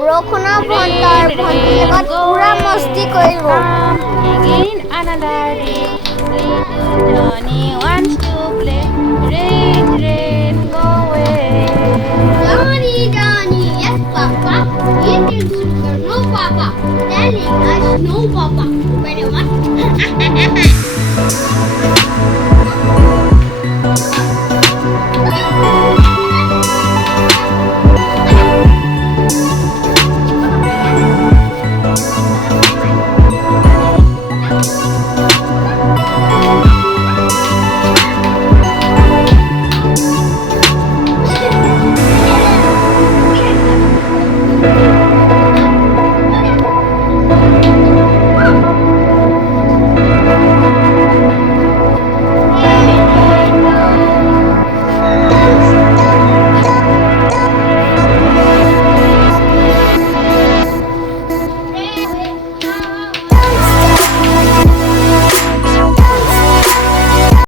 বৰষুণৰ ভণ্টাৰ ভণ্টিৰ লগত পুৰা মস্তি কৰিলোঁ। Again another day, little Johnny wants to play. Rain, rain, go away. Johnny, Johnny, yes, Papa. Eating sugar, no, Papa. Telling us, no, Papa. When you want.